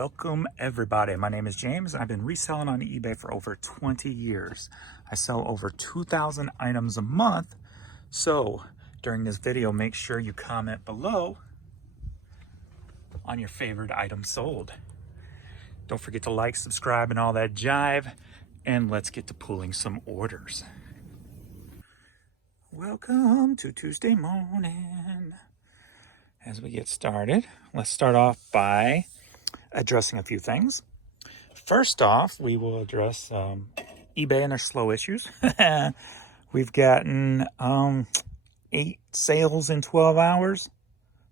Welcome everybody. My name is James. I've been reselling on eBay for over 20 years. I sell over 2,000 items a month. So during this video, make sure you comment below on your favorite item sold. Don't forget to like, subscribe, and all that jive. And let's get to pulling some orders. Welcome to Tuesday morning. As we get started, let's start off by addressing a few things. First off, we will address eBay and their slow issues. We've gotten 8 sales in 12 hours.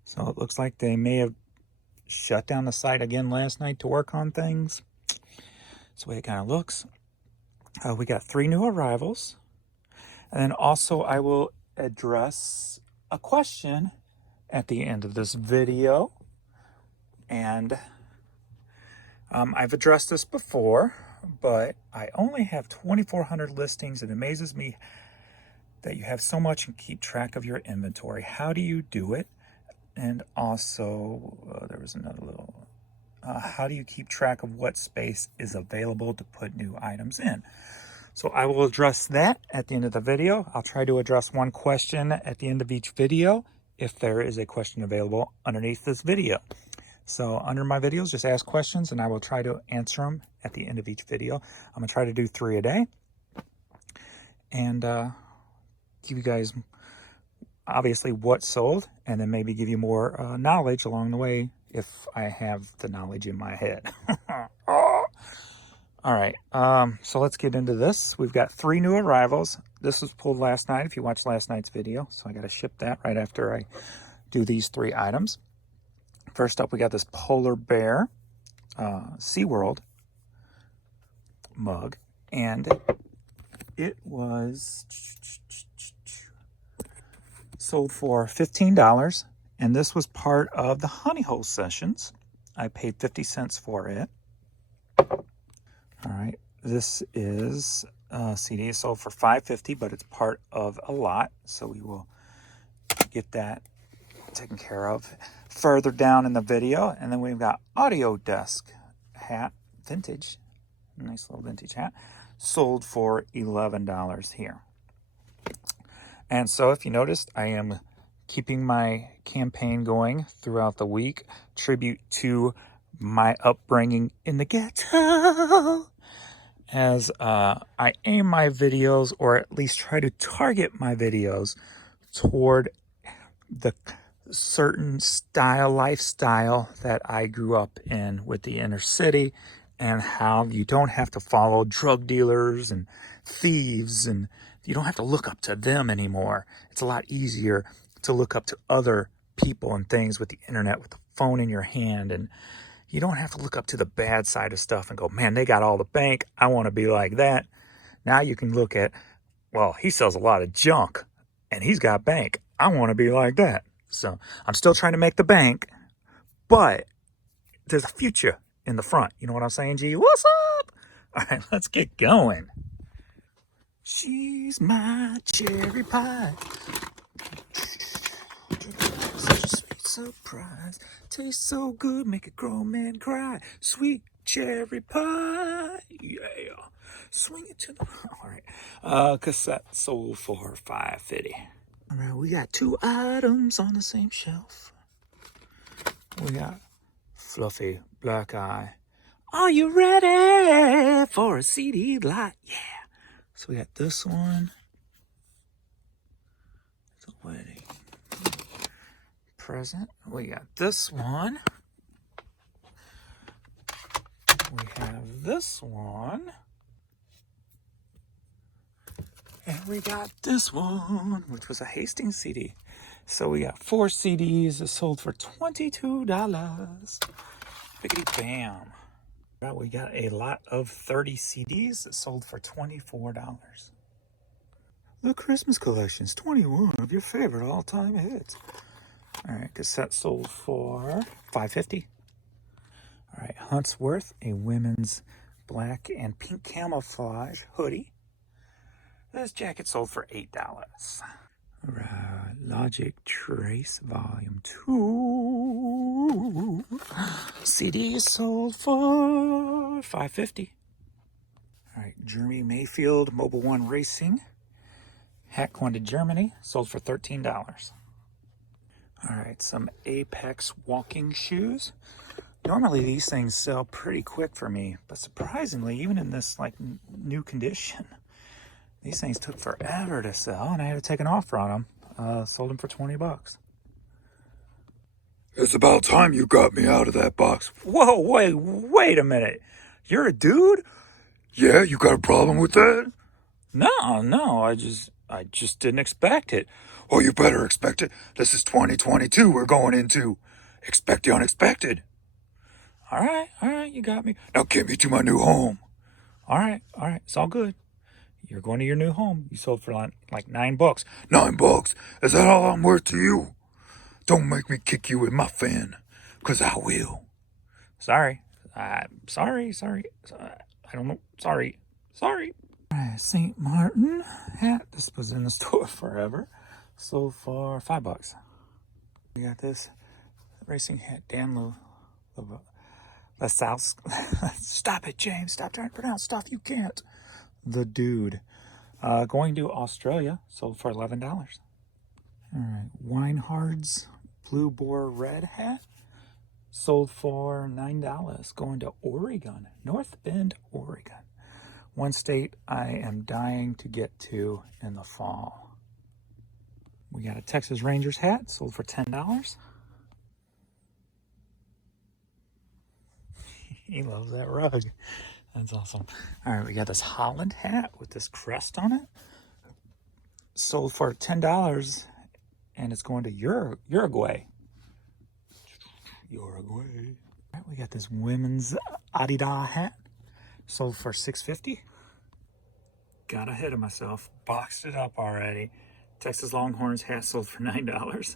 So it looks like they may have shut down the site again last night to work on things. That's the way it kind of looks. We got 3 new arrivals. And then also I will address a question at the end of this video. And I've addressed this before, but I only have 2,400 listings. It amazes me that you have so much and keep track of your inventory. How do you do it? And also, there was another little, how do you keep track of what space is available to put new items in? So I will address that at the end of the video. I'll try to address one question at the end of each video if there is a question available underneath this video. So under my videos, just ask questions and I will try to answer them at the end of each video. I'm going to try to do 3 a day and give you guys obviously what sold and then maybe give you more knowledge along the way if I have the knowledge in my head. All right, so let's get into this. We've got 3 new arrivals. This was pulled last night if you watched last night's video. So I got to ship that right after I do these 3 items. First up, we got this polar bear SeaWorld mug, and it was sold for $15, and this was part of the honey hole sessions. I paid 50 cents for it. All right, this is CD is sold for $5.50, but it's part of a lot, so we will get that taken care of further down in the video. And then we've got audio desk hat, vintage, nice little vintage hat, sold for $11 here. And so if you noticed, I am keeping my campaign going throughout the week, tribute to my upbringing in the ghetto, as I aim my videos, or at least try to target my videos toward the certain lifestyle that I grew up in with the inner city, and how you don't have to follow drug dealers and thieves, and you don't have to look up to them anymore. It's a lot easier to look up to other people and things with the internet, with the phone in your hand, and you don't have to look up to the bad side of stuff and go, man, they got all the bank, I want to be like that. Now you can look at, well, he sells a lot of junk and he's got bank, I want to be like that. So I'm still trying to make the bank, but there's a future in the front. You know what I'm saying, G? What's up? All right, let's get going. She's my cherry pie. Such a sweet surprise. Tastes so good, make a grown man cry. Sweet cherry pie. Yeah. Swing it to the... All right. Cassette sold for $5.50. All right, we got 2 items on the same shelf. We got Fluffy Black Eye. Are you ready for a CD light? Yeah. So we got this one. It's a wedding present. We got this one. We have this one. And we got this one, which was a Hastings CD. So we got 4 CDs that sold for $22. Biggity bam. We got a lot of 30 CDs that sold for $24. The Christmas collection's 21 of your favorite all-time hits. All right, cassette sold for $5.50. All right, Huntsworth, a women's black and pink camouflage hoodie. This jacket sold for $8. Logic Trace Volume 2. CD sold for $5.50. All right, Jeremy Mayfield Mobile One Racing. Hat going to Germany, sold for $13. All right, some Apex walking shoes. Normally these things sell pretty quick for me, but surprisingly, even in this like new condition, these things took forever to sell, and I had to take an offer on them. Sold them for $20. It's about time you got me out of that box. Whoa, wait a minute. You're a dude? Yeah, you got a problem with that? No, I just didn't expect it. Oh, you better expect it. This is 2022 we're going into. Expect the unexpected. All right, you got me. Now get me to my new home. All right, it's all good. You're going to your new home. You sold for like $9. $9? Is that all I'm worth to you? Don't make me kick you with my fan, 'cause I will. Sorry. Sorry. I don't know. Sorry. St. Martin hat. This was in the store forever. Sold for $5. We got this racing hat. Dan LaSalle. Stop it, James. Stop trying to pronounce stuff you can't. The dude. Going to Australia. Sold for $11. All right. Weinhard's Blue Boar Red hat. Sold for $9. Going to Oregon. North Bend, Oregon. One state I am dying to get to in the fall. We got a Texas Rangers hat. Sold for $10. He loves that rug. That's awesome. All right, we got this Holland hat with this crest on it. Sold for $10, and it's going to Uruguay. All right, we got this women's Adidas hat. Sold for $6.50. Got ahead of myself. Boxed it up already. Texas Longhorns hat sold for $9.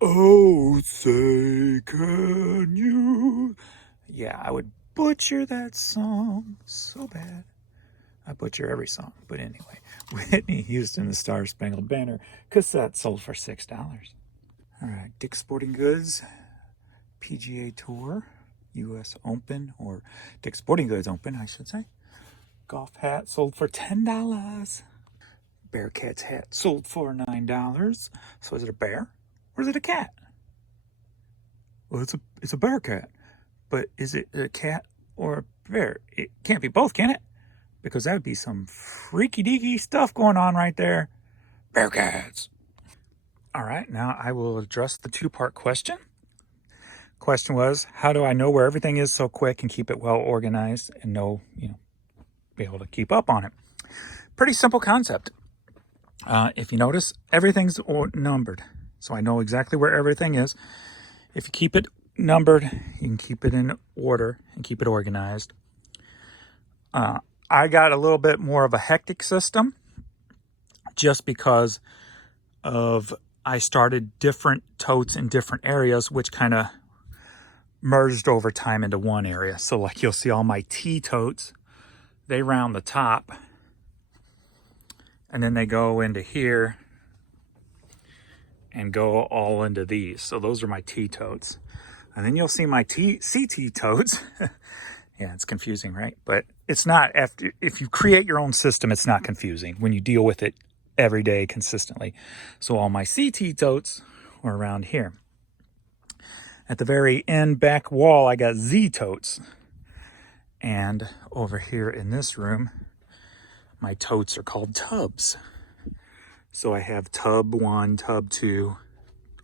Oh, say can you? Yeah, I would butcher that song so bad. I butcher every song, but anyway. Whitney Houston, the Star Spangled Banner cassette sold for $6. All right, Dick's Sporting Goods, PGA Tour, U.S. Open, or Dick's Sporting Goods Open, I should say. Golf hat sold for $10. Bearcats hat sold for $9. So is it a bear or is it a cat? Well, it's a bear cat. But is it a cat or a bear? It can't be both, can it? Because that would be some freaky deaky stuff going on right there. Bearcats. All right, now I will address the two-part question. Question was, how do I know where everything is so quick and keep it well organized and be able to keep up on it? Pretty simple concept. If you notice, everything's numbered. So I know exactly where everything is. If you keep it numbered, you can keep it in order and keep it organized. I got a little bit more of a hectic system just because of I started different totes in different areas, which kind of merged over time into one area. So like you'll see all my T totes, they round the top and then they go into here and go all into these. So those are my T totes. And then you'll see my CT totes. Yeah, it's confusing, right? But it's not. If you create your own system, it's not confusing when you deal with it every day consistently. So all my CT totes are around here. At the very end back wall, I got Z totes. And over here in this room, my totes are called tubs. So I have tub 1, tub 2,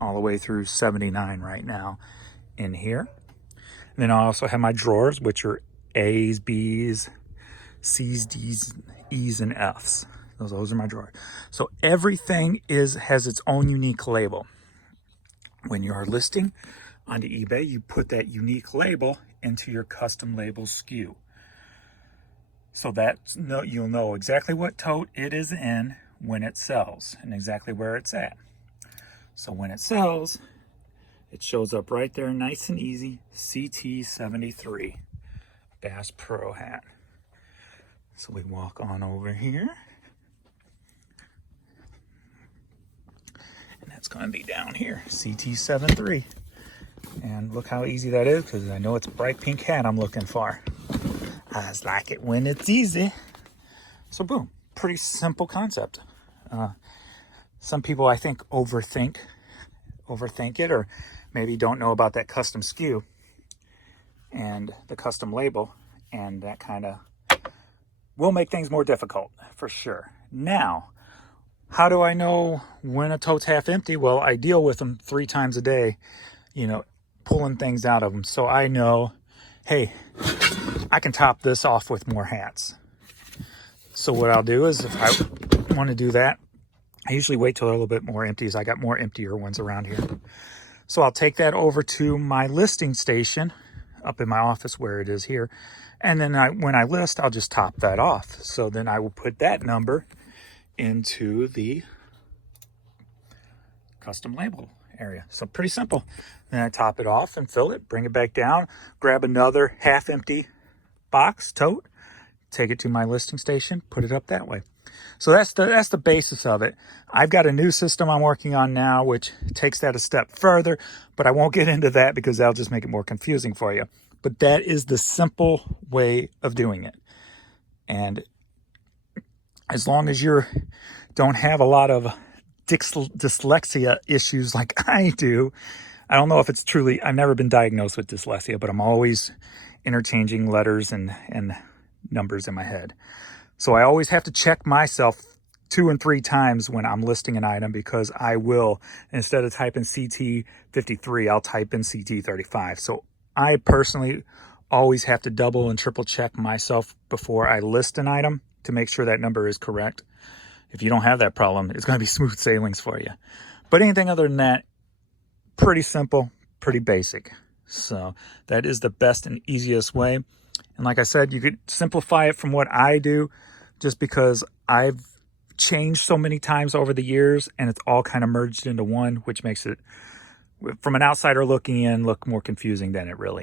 all the way through 79 right now in here. And then I also have my drawers, which are A's, B's, C's, D's, E's, and F's. Those are my drawers. So everything has its own unique label. When you're listing onto eBay, you put that unique label into your custom label SKU. So that you'll know exactly what tote it is in when it sells and exactly where it's at. So when it sells, it shows up right there, nice and easy, CT73 Bass Pro hat. So we walk on over here. And that's going to be down here, CT73. And look how easy that is, because I know it's a bright pink hat I'm looking for. I just like it when it's easy. So boom, pretty simple concept. Some people, I think, overthink it, or maybe don't know about that custom SKU and the custom label, and that kind of will make things more difficult for sure. Now, how do I know when a tote's half empty? Well, I deal with them 3 times a day, pulling things out of them. So I know, hey, I can top this off with more hats. So what I'll do is, if I want to do that, I usually wait till a little bit more empties. I got more emptier ones around here. So I'll take that over to my listing station up in my office where it is here. And then when I list, I'll just top that off. So then I will put that number into the custom label area. So pretty simple. Then I top it off and fill it, bring it back down, grab another half empty box, tote, take it to my listing station, put it up that way. So that's the basis of it. I've got a new system I'm working on now, which takes that a step further, but I won't get into that because that'll just make it more confusing for you. But that is the simple way of doing it. And as long as you don't have a lot of dyslexia issues like I do, I don't know if it's truly, I've never been diagnosed with dyslexia, but I'm always interchanging letters and numbers in my head. So I always have to check myself 2 and 3 times when I'm listing an item, because I will, instead of typing CT53, I'll type in CT35. So I personally always have to double and triple check myself before I list an item to make sure that number is correct. If you don't have that problem, it's going to be smooth sailings for you. But anything other than that, pretty simple, pretty basic. So that is the best and easiest way. And like I said, you could simplify it from what I do, just because I've changed so many times over the years, and it's all kind of merged into one, which makes it, from an outsider looking in, look more confusing than it really is.